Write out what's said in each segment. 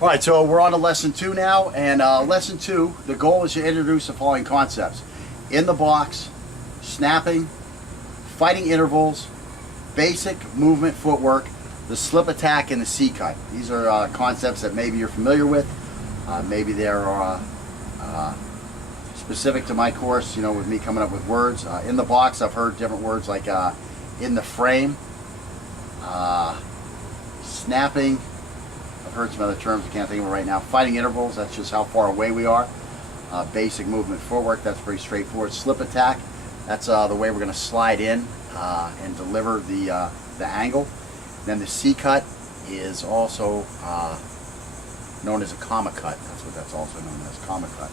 All right, so we're on to lesson 2 now, and lesson 2, the goal is to introduce the following concepts: in the box, snapping, fighting intervals, basic movement footwork, the slip attack, and the C-cut. These are concepts that maybe you're familiar with. Maybe they're specific to my course, you know, with me coming up with words. In the box, I've heard different words like in the frame, snapping. I've heard some other terms I can't think of them right now. Fighting intervals, that's just how far away we are. Basic movement footwork, that's pretty straightforward. Slip attack, that's the way we're going to slide in and deliver the angle. Then the C-cut is also known as a comma cut. That's what that's also known as, comma cut.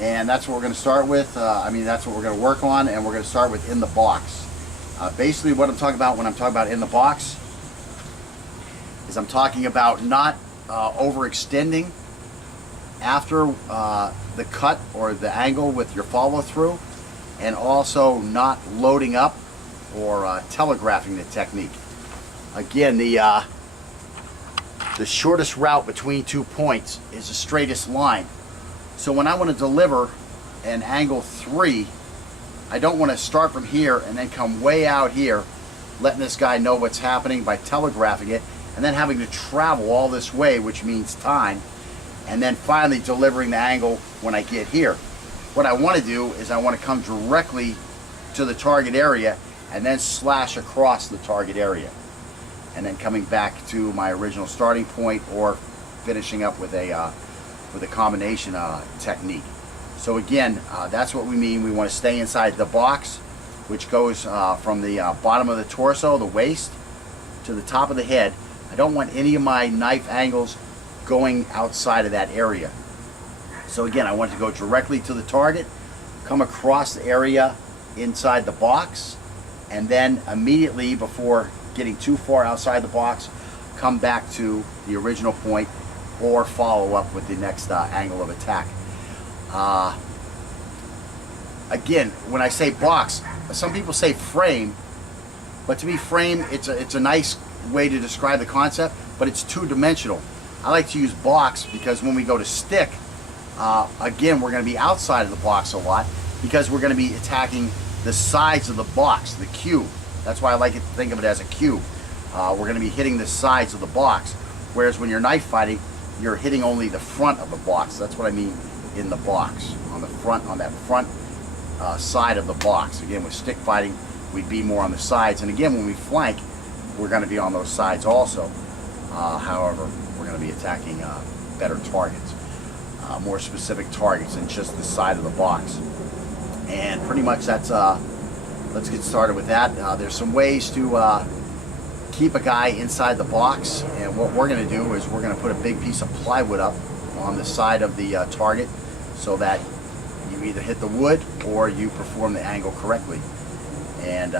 And that's what we're going to start with. That's what we're going to work on, and we're going to start with in the box. Basically what I'm talking about when I'm talking about in the box is I'm talking about not overextending after the cut or the angle with your follow through, and also not loading up or telegraphing the technique. Again, the shortest route between 2 points is the straightest line. So when I want to deliver an angle 3, I don't want to start from here and then come way out here, letting this guy know what's happening by telegraphing it, and then having to travel all this way, which means time, and then finally delivering the angle when I get here. What I want to do is I want to come directly to the target area and then slash across the target area, and then coming back to my original starting point, or finishing up with a combination technique. So again, that's what we mean. We want to stay inside the box, which goes from the bottom of the torso, the waist, to the top of the head. I don't want any of my knife angles going outside of that area. So again, I want to go directly to the target, come across the area inside the box, and then immediately, before getting too far outside the box, come back to the original point, or follow up with the next angle of attack. Again, when I say box, some people say frame, but to me frame, it's a nice way to describe the concept, but it's two-dimensional. I like to use box because when we go to stick, again, we're going to be outside of the box a lot, because we're going to be attacking the sides of the box, the cube. That's why I like to think of it as a cube. We're going to be hitting the sides of the box, whereas when you're knife fighting, you're hitting only the front of the box. That's what I mean in the box, on the front, on that front side of the box. Again, with stick fighting, we'd be more on the sides, and again, when we flank, we're going to be on those sides also. However, we're going to be attacking better targets, more specific targets than just the side of the box. And pretty much that's, let's get started with that. There's some ways to keep a guy inside the box, and what we're going to do is we're going to put a big piece of plywood up on the side of the target, so that you either hit the wood or you perform the angle correctly. And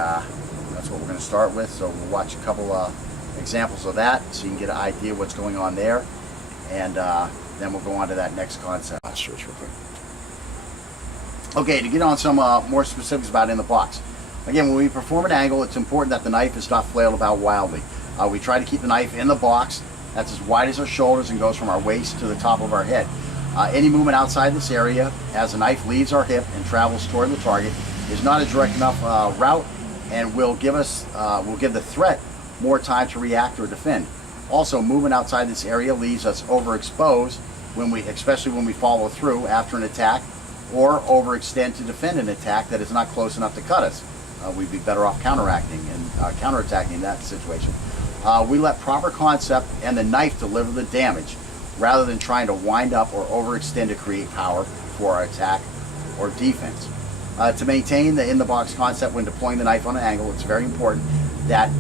that's what we're going to start with. So we'll watch a couple examples of that so you can get an idea of what's going on there, and then we'll go on to that next concept. Stretch real quick. Okay, to get on some more specifics about in the box. Again, when we perform an angle, it's important that the knife is not flailed about wildly. We try to keep the knife in the box. That's as wide as our shoulders and goes from our waist to the top of our head. Any movement outside this area, as the knife leaves our hip and travels toward the target, is not a direct enough route, and will give the threat more time to react or defend. Also, movement outside this area leaves us overexposed, especially when we follow through after an attack, or overextend to defend an attack that is not close enough to cut us. We'd be better off counteracting and counterattacking in that situation. We let proper concept and the knife deliver the damage, rather than trying to wind up or overextend to create power for our attack or defense. To maintain the in-the-box concept when deploying the knife on an angle, it's very important that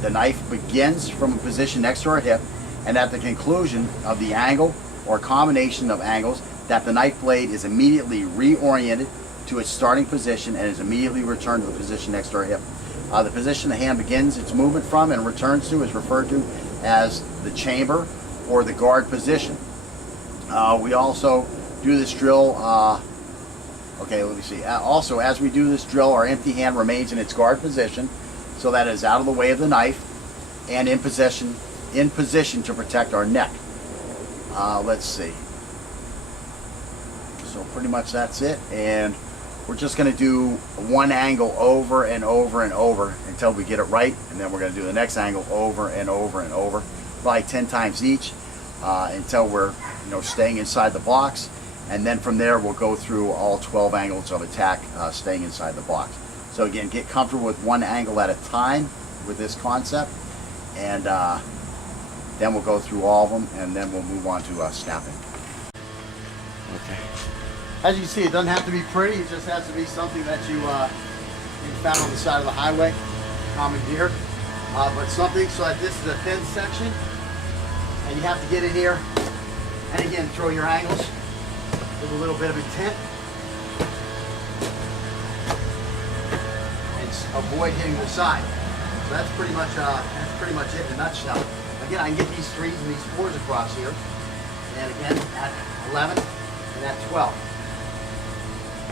the knife begins from a position next to our hip, and at the conclusion of the angle or combination of angles, that the knife blade is immediately reoriented to its starting position and is immediately returned to the position next to our hip. The position the hand begins its movement from and returns to is referred to as the chamber or the guard position. We also do this drill, also, as we do this drill, our empty hand remains in its guard position, so that it is out of the way of the knife and in position to protect our neck. Let's see. So pretty much that's it, and we're just going to do one angle over and over and over until we get it right, and then we're going to do the next angle over and over and over, probably 10 times each, until we're staying inside the box, and then from there we'll go through all 12 angles of attack, staying inside the box. So again, get comfortable with one angle at a time with this concept, and then we'll go through all of them, and then we'll move on to snapping. Okay. As you can see, it doesn't have to be pretty. It just has to be something that you found on the side of the highway, commandeered. But something so that this is a thin section, and you have to get in here, and again, throw your angles with a little bit of intent, and avoid hitting the side. So that's pretty much it in a nutshell. Again, I can get these 3s and these 4s across here, and again at 11 and at 12.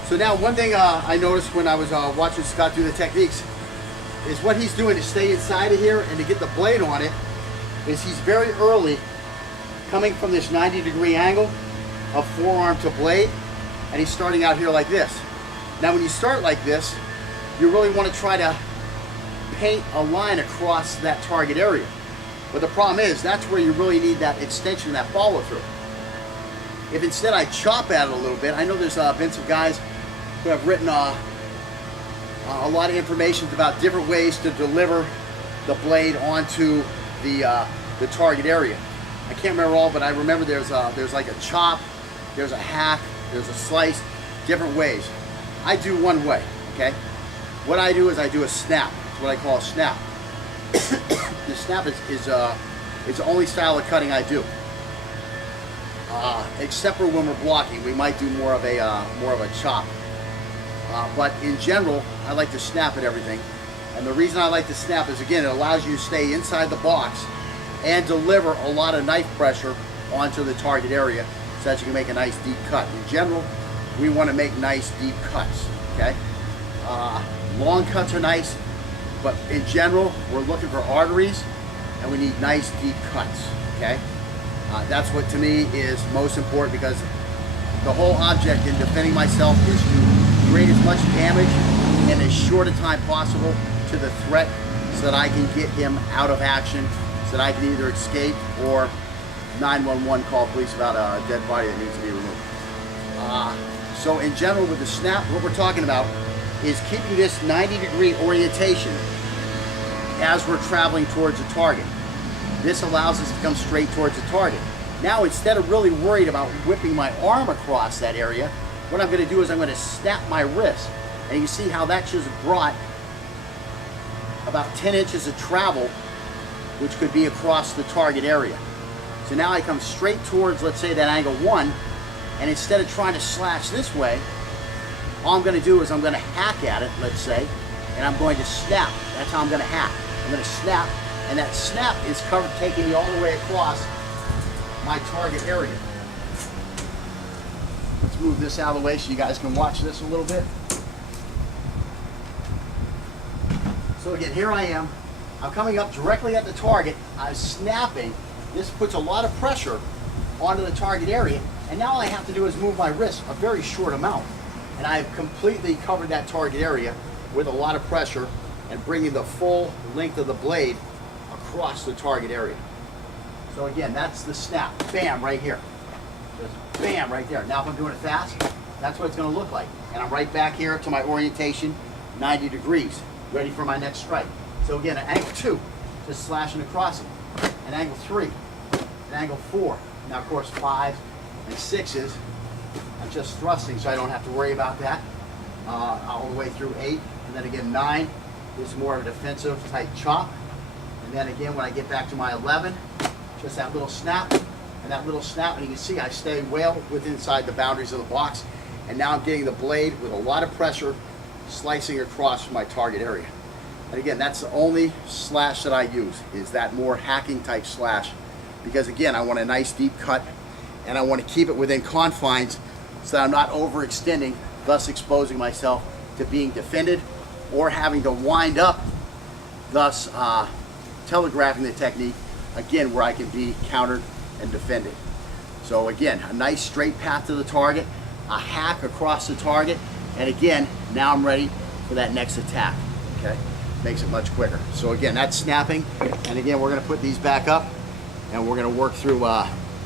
So now one thing I noticed when I was watching Scott do the techniques is what he's doing to stay inside of here and to get the blade on it is he's very early coming from this 90-degree angle of forearm to blade, and he's starting out here like this. Now when you start like this, you really want to try to paint a line across that target area. But the problem is that's where you really need that extension, that follow through. If instead I chop at it a little bit, I know there's been some guys who have written a lot of information about different ways to deliver the blade onto the target area. I can't remember all, but I remember there's like a chop, there's a hack, there's a slice, different ways. I do one way, okay? What I do is I do a snap. It's what I call a snap. The snap is the only style of cutting I do. Except for when we're blocking, we might do more of a chop. But in general, I like to snap at everything. And the reason I like to snap is, again, it allows you to stay inside the box and deliver a lot of knife pressure onto the target area so that you can make a nice deep cut. In general, we want to make nice deep cuts, okay? Long cuts are nice, but in general, we're looking for arteries and we need nice deep cuts, okay? That's what to me is most important, because the whole object in defending myself is to create as much damage in as short a time possible to the threat so that I can get him out of action, so that I can either escape or 911 call police about a dead body that needs to be removed. So in general with the snap, what we're talking about is keeping this 90-degree orientation as we're traveling towards the target. This allows us to come straight towards the target. Now, instead of really worried about whipping my arm across that area, what I'm going to do is I'm going to snap my wrist. And you see how that just brought about 10 inches of travel, which could be across the target area. So now I come straight towards, let's say, that angle 1, and instead of trying to slash this way, all I'm going to do is I'm going to hack at it, let's say, and I'm going to snap. That's how I'm going to hack. I'm going to snap, and that snap is covered, taking me all the way across my target area. Let's move this out of the way so you guys can watch this a little bit. So again, here I am. I'm coming up directly at the target. I'm snapping. This puts a lot of pressure onto the target area, and now all I have to do is move my wrist a very short amount. And I've completely covered that target area with a lot of pressure and bringing the full length of the blade across the target area. So again, that's the snap. Bam, right here. Just bam, right there. Now if I'm doing it fast, that's what it's going to look like. And I'm right back here to my orientation, 90 degrees, ready for my next strike. So again, at angle 2, just slashing across it. At angle 3, at angle 4. Now of course 5 and 6s, I'm just thrusting so I don't have to worry about that. All the way through 8. And then again 9 is more of a defensive type chop. And then again when I get back to my 11, just that little snap and that little snap, and you can see I stay well within inside the boundaries of the box. And now I'm getting the blade with a lot of pressure slicing across my target area. And again, that's the only slash that I use, is that more hacking type slash, because again, I want a nice deep cut and I want to keep it within confines so that I'm not overextending, thus exposing myself to being defended or having to wind up, thus telegraphing the technique, again, where I can be countered and defended. So again, a nice straight path to the target, a hack across the target, and again, now I'm ready for that next attack, okay? Makes it much quicker. So again, that's snapping, and again, we're gonna put these back up, and we're gonna work through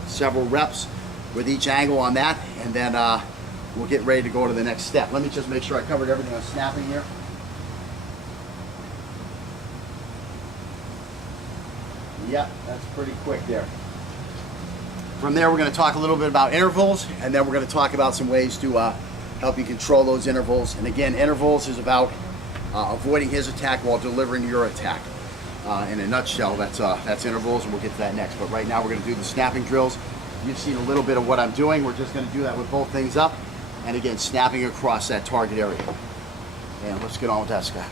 several reps with each angle on that, and then we'll get ready to go to the next step. Let me just make sure I covered everything on snapping here. Yep, that's pretty quick there. From there, we're going to talk a little bit about intervals, and then we're going to talk about some ways to help you control those intervals. And again, intervals is about avoiding his attack while delivering your attack. In a nutshell, that's intervals, and we'll get to that next. But right now, we're going to do the snapping drills. You've seen a little bit of what I'm doing. We're just going to do that with both things up, and again, snapping across that target area. And let's get on with that, Scott.